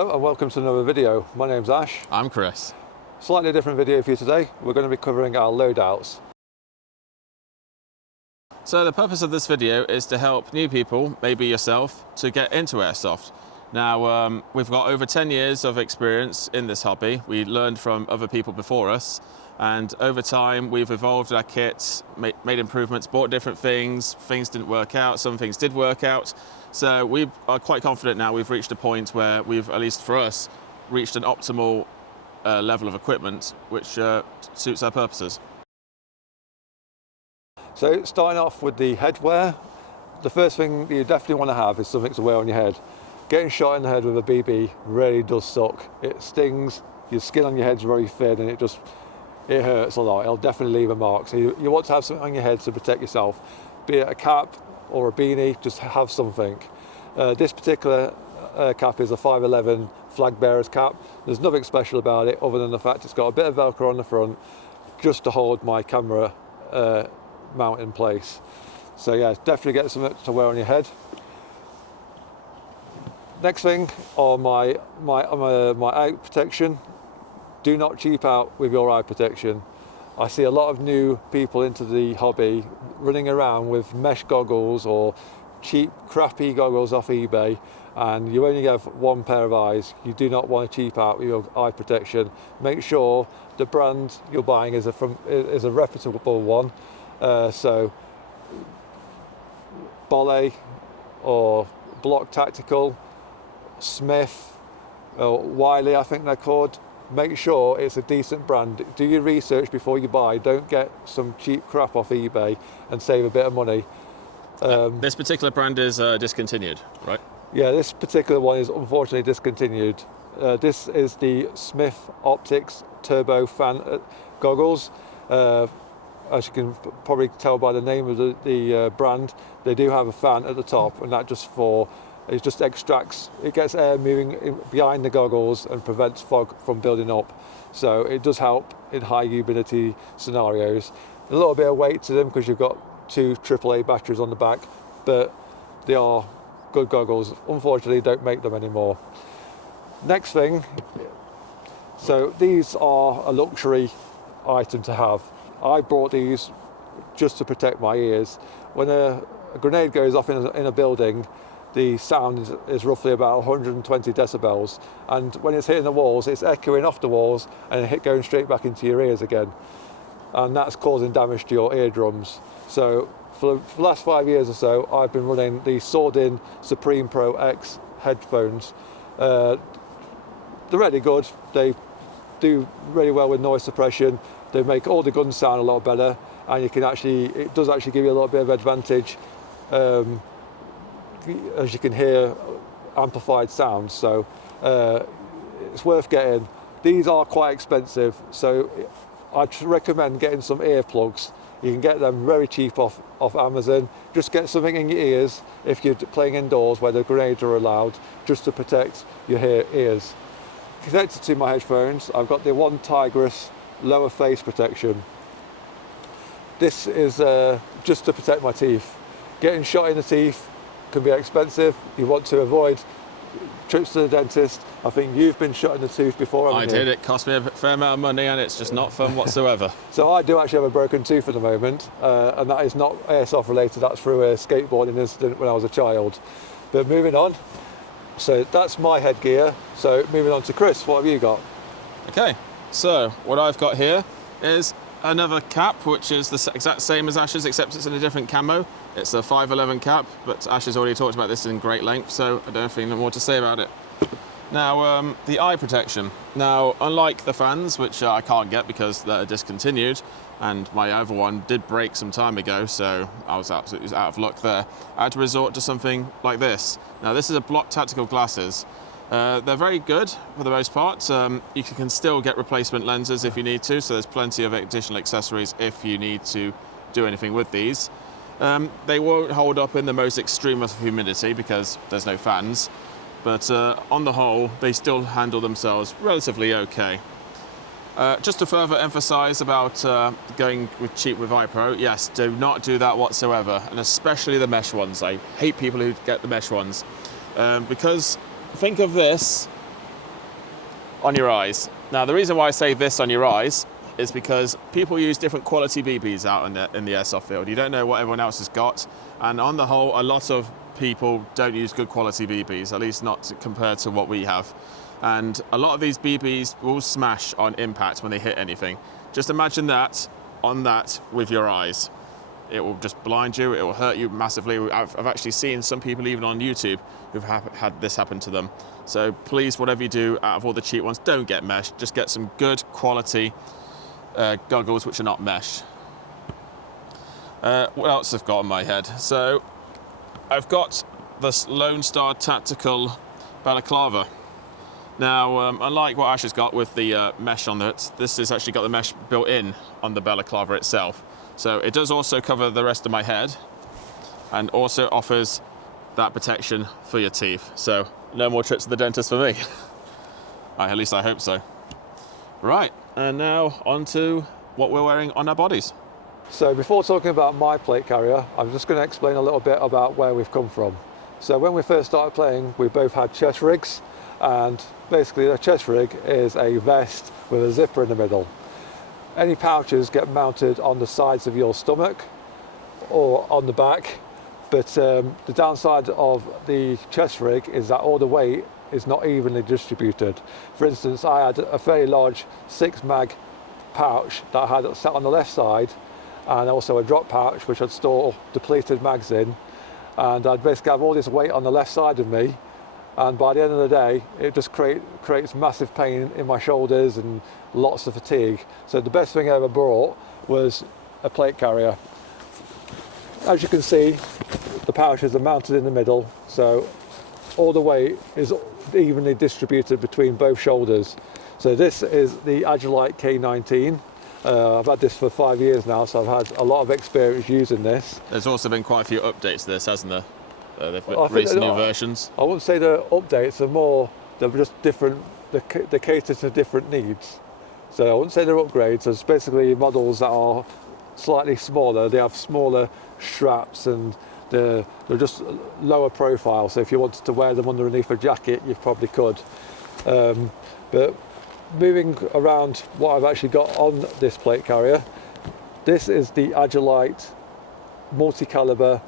Hello and welcome to another video. My name's Ash. I'm Chris. Slightly different video for you today. We're going to be covering our loadouts. So the purpose of this video is to help new people, maybe yourself, to get into airsoft. Now we've got over 10 years of experience in this hobby. We learned from other people before us, and over time we've evolved our kits, made improvements, bought different things. Things didn't work out, some things did work out. So we are quite confident now we've reached a point where we've, at least for us, reached an optimal level of equipment which suits our purposes. So starting off with the headwear, the first thing you definitely want to have is something to wear on your head. Getting shot in the head with a BB really does suck. It stings, your skin on your head's very thin and it hurts a lot. It'll definitely leave a mark. So you want to have something on your head to protect yourself, be it a cap or a beanie, just have something. This particular cap is a 511 flag bearer's cap. There's nothing special about it other than the fact it's got a bit of Velcro on the front just to hold my camera mount in place. So yeah, definitely get something to wear on your head. Next thing on my eye protection. Do not cheap out with your eye protection. I see a lot of new people into the hobby running around with mesh goggles or cheap, crappy goggles off eBay, and you only have one pair of eyes. You do not want to cheap out with your eye protection. Make sure the brand you're buying is a reputable one. So Bolle or Block Tactical, Smith, or Wiley, I think they're called. Make sure it's a decent brand. Do your research before you buy. Don't get some cheap crap off eBay and save a bit of money. This particular brand is discontinued, right? Yeah, this particular one is unfortunately discontinued. This is the Smith Optics Turbo Fan goggles. As you can probably tell by the name of the brand, they do have a fan at the top, and that it just extracts, it gets air moving behind the goggles and prevents fog from building up. So it does help in high humidity scenarios. A little bit of weight to them because you've got two AAA batteries on the back, but they are good goggles. Unfortunately, don't make them anymore. Next thing, so these are a luxury item to have. I bought these just to protect my ears. When a grenade goes off in a building, the sound is roughly about 120 decibels, and when it's hitting the walls, it's echoing off the walls and going straight back into your ears again, and that's causing damage to your eardrums. So for the last 5 years or so, I've been running the Sordin Supreme Pro X headphones. They're really good. They do really well with noise suppression. They make all the guns sound a lot better, and it does actually give you a little bit of advantage. As you can hear amplified sounds, so it's worth getting. These are quite expensive, so I'd recommend getting some earplugs. You can get them very cheap off Amazon. Just get something in your ears if you're playing indoors where the grenades are allowed, just to protect your ears. Connected to my headphones, I've got the One Tigris lower face protection. This is just to protect my teeth. Getting shot in the teeth can be expensive. You want to avoid trips to the dentist. I think you've been shot in the tooth before, haven't you? I did. It cost me a fair amount of money and it's just not fun whatsoever. So I do actually have a broken tooth at the moment, and that is not airsoft related. That's through a skateboarding incident when I was a child. But moving on, so that's my headgear. So moving on to Chris, what have you got? Okay, so what I've got here is another cap, which is the exact same as Ash's, except it's in a different camo. It's a 511 cap, but Ash has already talked about this in great length, so I don't have anything more to say about it. Now, the eye protection. Now, unlike the fans, which I can't get because they're discontinued, and my other one did break some time ago, so I was absolutely out of luck there, I had to resort to something like this. Now, this is a Block Tactical glasses. They're very good for the most part. You can still get replacement lenses if you need to, so there's plenty of additional accessories if you need to do anything with these. They won't hold up in the most extreme of humidity because there's no fans, but on the whole, they still handle themselves relatively okay. Just to further emphasize about going with cheap with iPro, yes, do not do that whatsoever, and especially the mesh ones. I hate people who get the mesh ones, because think of this on your eyes. Now, the reason why I say this on your eyes is because people use different quality BBs out in the airsoft field. You don't know what everyone else has got, and on the whole, a lot of people don't use good quality BBs, at least not compared to what we have. And a lot of these BBs will smash on impact when they hit anything. Just imagine that on that with your eyes. It will just blind you, it will hurt you massively. I've actually seen some people even on YouTube who've had this happen to them. So please, whatever you do, out of all the cheap ones, don't get mesh. Just get some good quality goggles which are not mesh. What else I've got on my head? So I've got this Lone Star Tactical balaclava. Now, unlike what Ash has got with the mesh on it, this has actually got the mesh built in on the balaclava itself. So it does also cover the rest of my head and also offers that protection for your teeth. So no more trips to the dentist for me. At least I hope so. Right, and now on to what we're wearing on our bodies. So before talking about my plate carrier, I'm just going to explain a little bit about where we've come from. So when we first started playing, we both had chest rigs, and basically a chest rig is a vest with a zipper in the middle. Any pouches get mounted on the sides of your stomach or on the back, but the downside of the chest rig is that all the weight is not evenly distributed. For instance, I had a very large 6-mag pouch that I had sat on the left side, and also a drop pouch which I'd store depleted mags in, and I'd basically have all this weight on the left side of me, and by the end of the day it just creates massive pain in my shoulders and lots of fatigue. So the best thing I ever bought was a plate carrier. As you can see, the pouches are mounted in the middle, so all the weight is evenly distributed between both shoulders. So this is the Agilite K19. I've had this for 5 years now, so I've had a lot of experience using this. There's also been quite a few updates to this, hasn't there? They've released new versions. I wouldn't say they're updates, they're just different, they cater to different needs. So I wouldn't say they're upgrades, there's basically models that are slightly smaller, they have smaller straps, and they're just lower profile, so if you wanted to wear them underneath a jacket, you probably could. But moving around what I've actually got on this plate carrier, this is the Agilite multi-caliber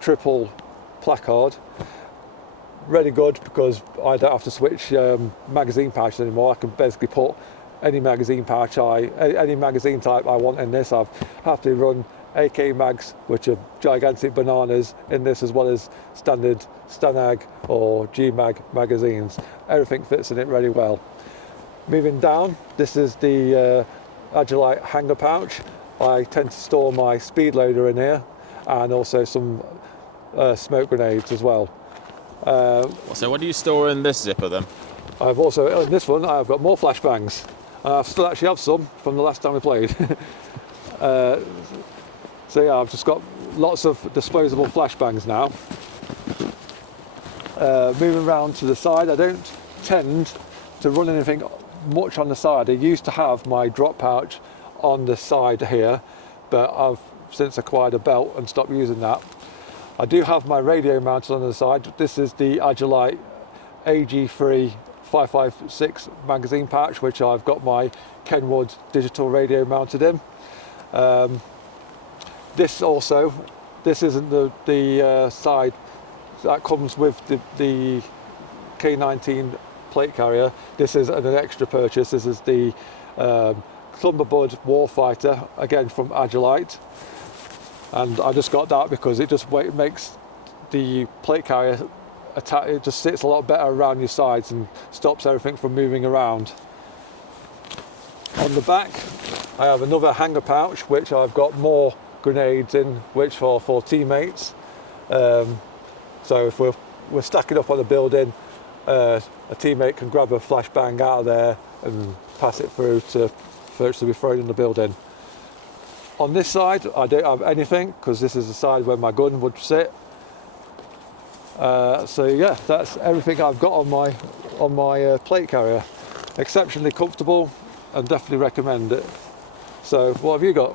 triple placard. Really good because I don't have to switch magazine pouches anymore. I can basically put any magazine pouch, any magazine type I want in this. I've happily run AK mags, which are gigantic bananas, in this, as well as standard Stanag or G-Mag magazines. Everything fits in it really well. Moving down, this is the Agilite hanger pouch. I tend to store my speed loader in here, and also some smoke grenades as well. So what do you store in this zipper then? I've also, in this one, I've got more flashbangs. I still actually have some from the last time we played. So yeah, I've just got lots of disposable flashbangs now. Moving around to the side, I don't tend to run anything much on the side. I used to have my drop pouch on the side here, but I've since acquired a belt and stopped using that. I do have my radio mounted on the side. This is the Agilite AG3 556 magazine pouch, which I've got my Kenwood digital radio mounted in. This isn't the side that comes with the K19 plate carrier. This is an extra purchase. This is the Thunderbird Warfighter, again from Agilite, and I just got that because it just makes the plate carrier it just sits a lot better around your sides and stops everything from moving around. On the back I have another hanger pouch which I've got more grenades in, which are for teammates. So if we're stacking up on a building, a teammate can grab a flashbang out of there and pass it through for it to be thrown in the building. On this side I don't have anything because this is the side where my gun would sit. So yeah, that's everything I've got on my plate carrier. Exceptionally comfortable and definitely recommend it. So what have you got?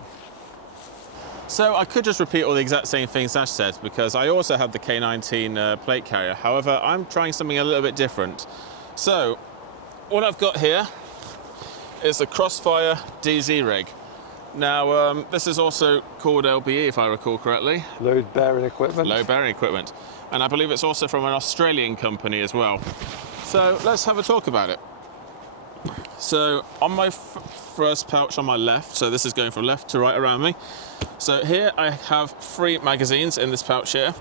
So I could just repeat all the exact same things Ash said, because I also have the K19 plate carrier. However, I'm trying something a little bit different. So what I've got here is the Crossfire DZ rig. Now, this is also called LBE, if I recall correctly. Load bearing equipment. Load bearing equipment. And I believe it's also from an Australian company as well. So let's have a talk about it. So on my first pouch on my left, so this is going from left to right around me. So here I have 3 magazines in this pouch here.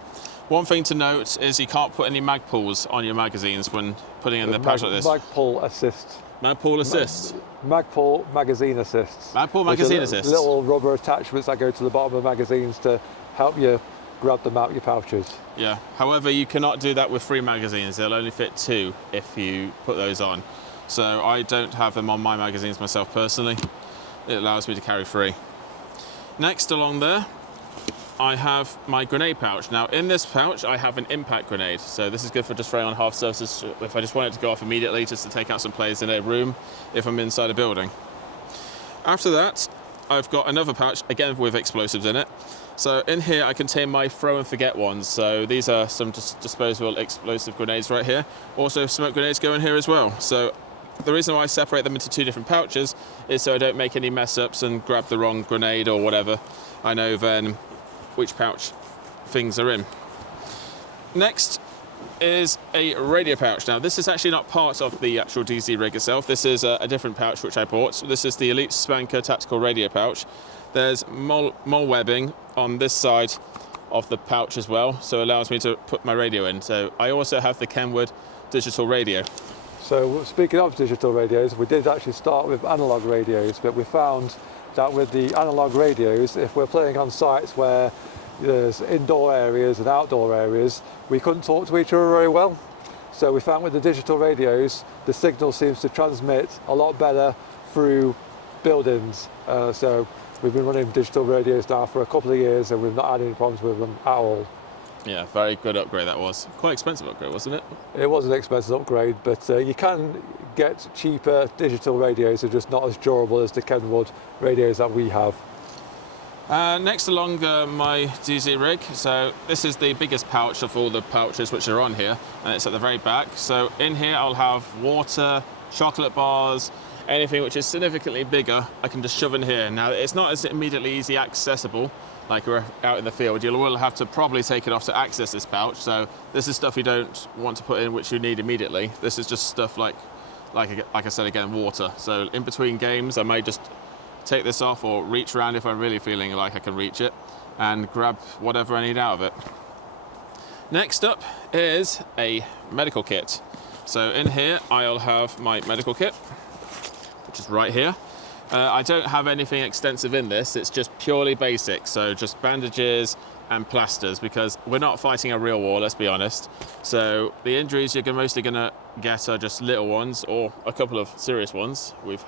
One thing to note is you can't put any mag pulls on your magazines when putting in the pouch like this. Mag pull assist. Mag pull assist. Mag pull magazine assists. Mag pull magazine assists. Little rubber attachments that go to the bottom of the magazines to help you grab them out of your pouches. Yeah. However, you cannot do that with 3 magazines. They'll only fit 2 if you put those on. So I don't have them on my magazines myself personally. It allows me to carry 3. Next along there, I have my grenade pouch. Now in this pouch, I have an impact grenade. So this is good for just throwing on half surfaces if I just want it to go off immediately, just to take out some players in a room if I'm inside a building. After that, I've got another pouch, again with explosives in it. So in here I contain my throw and forget ones. So these are some disposable explosive grenades right here. Also smoke grenades go in here as well. So the reason why I separate them into 2 different pouches is so I don't make any mess ups and grab the wrong grenade or whatever. I know then which pouch things are in. Next is a radio pouch. Now this is actually not part of the actual DZ rig itself. This is a different pouch which I bought. So this is the Elite Spanker Tactical Radio pouch. There's mole webbing on this side of the pouch as well, so it allows me to put my radio in. So I also have the Kenwood digital radio. So speaking of digital radios, we did actually start with analog radios, but we found that with the analog radios, if we're playing on sites where there's indoor areas and outdoor areas, we couldn't talk to each other very well. So we found with the digital radios, the signal seems to transmit a lot better through buildings. So we've been running digital radios now for a couple of years and we've not had any problems with them at all. Yeah, very good upgrade that was. Quite expensive upgrade, wasn't it? It was an expensive upgrade, but you can get cheaper digital radios. They're just not as durable as the Kenwood radios that we have. Next along my DZ rig, so this is the biggest pouch of all the pouches which are on here, and it's at the very back. So in here I'll have water, chocolate bars, anything which is significantly bigger, I can just shove in here. Now it's not as immediately easy accessible like we're out in the field. You will have to probably take it off to access this pouch. So this is stuff you don't want to put in which you need immediately. This is just stuff like I said again, water. So in between games I may just take this off or reach around if I'm really feeling like I can reach it and grab whatever I need out of it. Next up is a medical kit. So in here I'll have my medical kit, which is right here. I don't have anything extensive in this, it's just purely basic, so just bandages and plasters, because we're not fighting a real war, let's be honest. So the injuries you're mostly going to get are just little ones or a couple of serious ones we've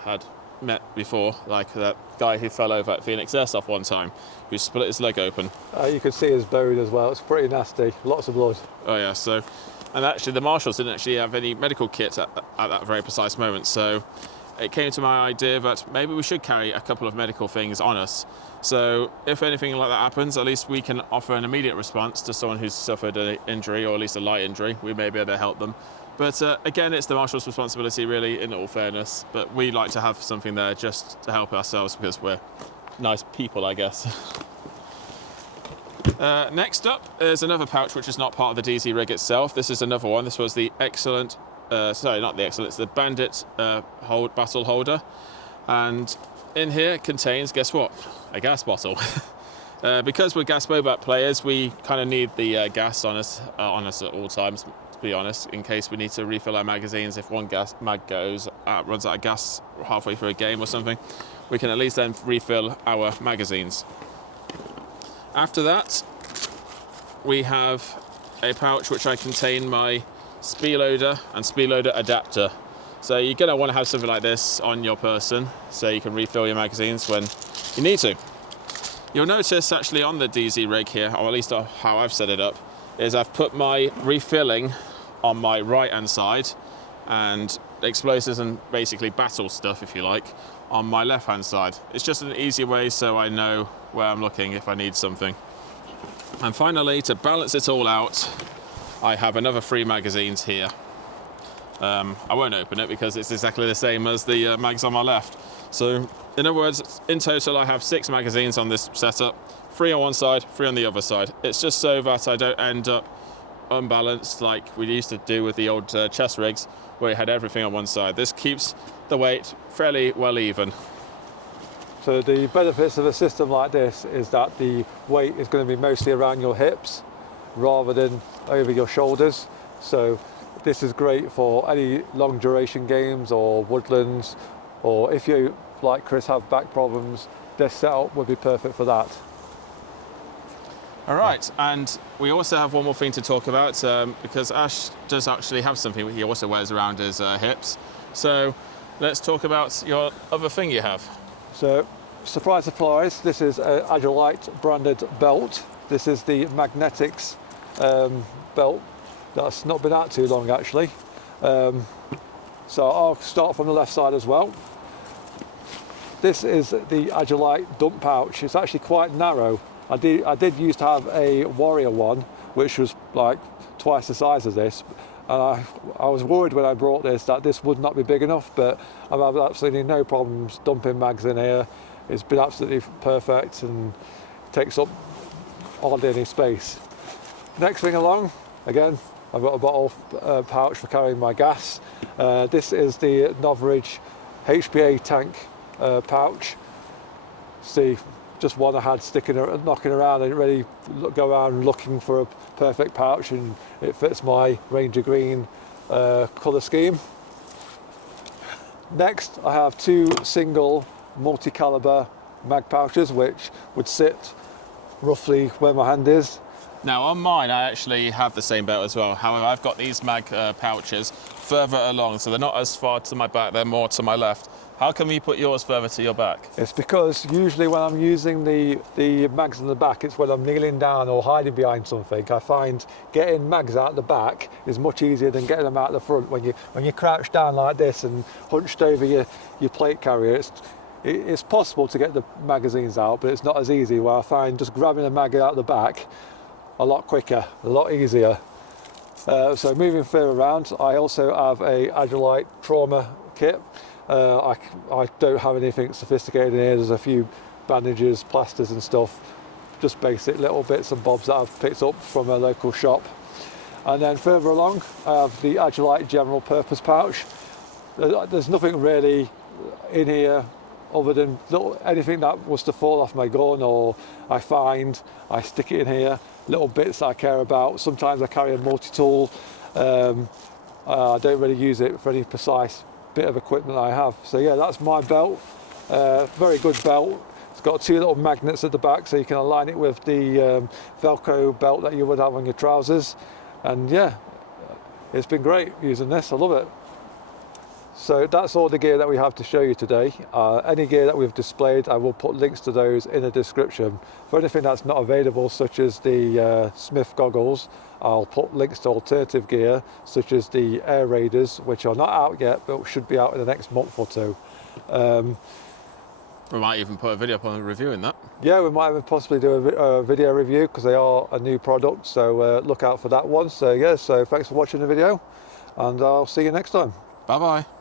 met before, like that guy who fell over at Phoenix Airsoft one time, who split his leg open. You can see his bone as well, it's pretty nasty, lots of blood. Oh yeah, so, and actually the marshals didn't actually have any medical kits at that very precise moment, so it came to my idea that maybe we should carry a couple of medical things on us. So if anything like that happens, at least we can offer an immediate response to someone who's suffered an injury, or at least a light injury. We may be able to help them. But again, it's the marshal's responsibility really, in all fairness. But we like to have something there just to help ourselves because we're nice people, I guess. Next up is another pouch which is not part of the DZ rig itself. This is another one. This was the Excellent, sorry, not the Excellent, it's the Bandit battle holder. And in here it contains, guess what? A gas bottle. Because we're gas bobat players, we kind of need the gas on us at all times, to be honest, in case we need to refill our magazines. If one gas mag runs out of gas halfway through a game or something, we can at least then refill our magazines. After that, we have a pouch which I contain my speedloader and speedloader adapter. So you're going to want to have something like this on your person so you can refill your magazines when you need to. You'll notice actually on the DZ rig here, or at least how I've set it up, is I've put my refilling on my right hand side and explosives and basically battle stuff, if you like, on my left hand side. It's just an easy way so I know where I'm looking if I need something. And finally, to balance it all out, I have another 3 magazines here. I won't open it because it's exactly the same as the mags on my left. So in other words, in total I have 6 magazines on this setup, 3 on one side, 3 on the other side. It's just so that I don't end up unbalanced like we used to do with the old chess rigs where you had everything on one side. This keeps the weight fairly well even. So the benefits of a system like this is that the weight is going to be mostly around your hips rather than over your shoulders. So this is great for any long duration games or woodlands, or if you, like Chris, have back problems, this setup would be perfect for that. All right, and we also have one more thing to talk about because Ash does actually have something he also wears around his hips. So let's talk about your other thing you have. So, surprise, surprise, this is an Agilite branded belt. This is the Magnetics belt. That's not been out too long actually. So I'll start from the left side as well. This is the Agilite dump pouch. It's actually quite narrow. I did used to have a Warrior one, which was like twice the size of this. And I was worried when I brought this that this would not be big enough, but I've had absolutely no problems dumping mags in here. It's been absolutely perfect and takes up hardly any space. Next thing along, again, I've got a bottle pouch for carrying my gas. This is the Noveridge HPA tank pouch. See, just one I had knocking around. I didn't really go around looking for a perfect pouch, and it fits my Ranger Green colour scheme. Next, I have 2 single multi-caliber mag pouches, which would sit roughly where my hand is. Now on mine, I actually have the same belt as well. However, I've got these mag pouches further along, so they're not as far to my back, they're more to my left. How come you put yours further to your back? It's because usually when I'm using the mags in the back, it's when I'm kneeling down or hiding behind something. I find getting mags out the back is much easier than getting them out the front. When you crouch down like this and hunched over your plate carrier, it's possible to get the magazines out, but it's not as easy. Where I find just grabbing a mag out the back a lot quicker, a lot easier. So moving further around, I also have a Agilite trauma kit. I don't have anything sophisticated in here. There's a few bandages, plasters and stuff, just basic little bits and bobs that I've picked up from a local shop. And then further along, I have the Agilite general purpose pouch. There's nothing really in here other than anything that was to fall off my gun or I stick it in here. Little bits that I care about. Sometimes I carry a multi-tool. I don't really use it for any precise bit of equipment I have. So yeah, that's my belt. Very good belt. It's got 2 little magnets at the back, so you can align it with the Velcro belt that you would have on your trousers. And yeah, it's been great using this. I love it. So that's all the gear that we have to show you today. Any gear that we've displayed, I will put links to those in the description. For anything that's not available, such as the Smith goggles, I'll put links to alternative gear, such as the Air Raiders, which are not out yet, but should be out in the next month or 2. We might even put a video up on reviewing that. Yeah, we might even possibly do a video review because they are a new product, so look out for that one. So yeah, so thanks for watching the video, and I'll see you next time. Bye-bye.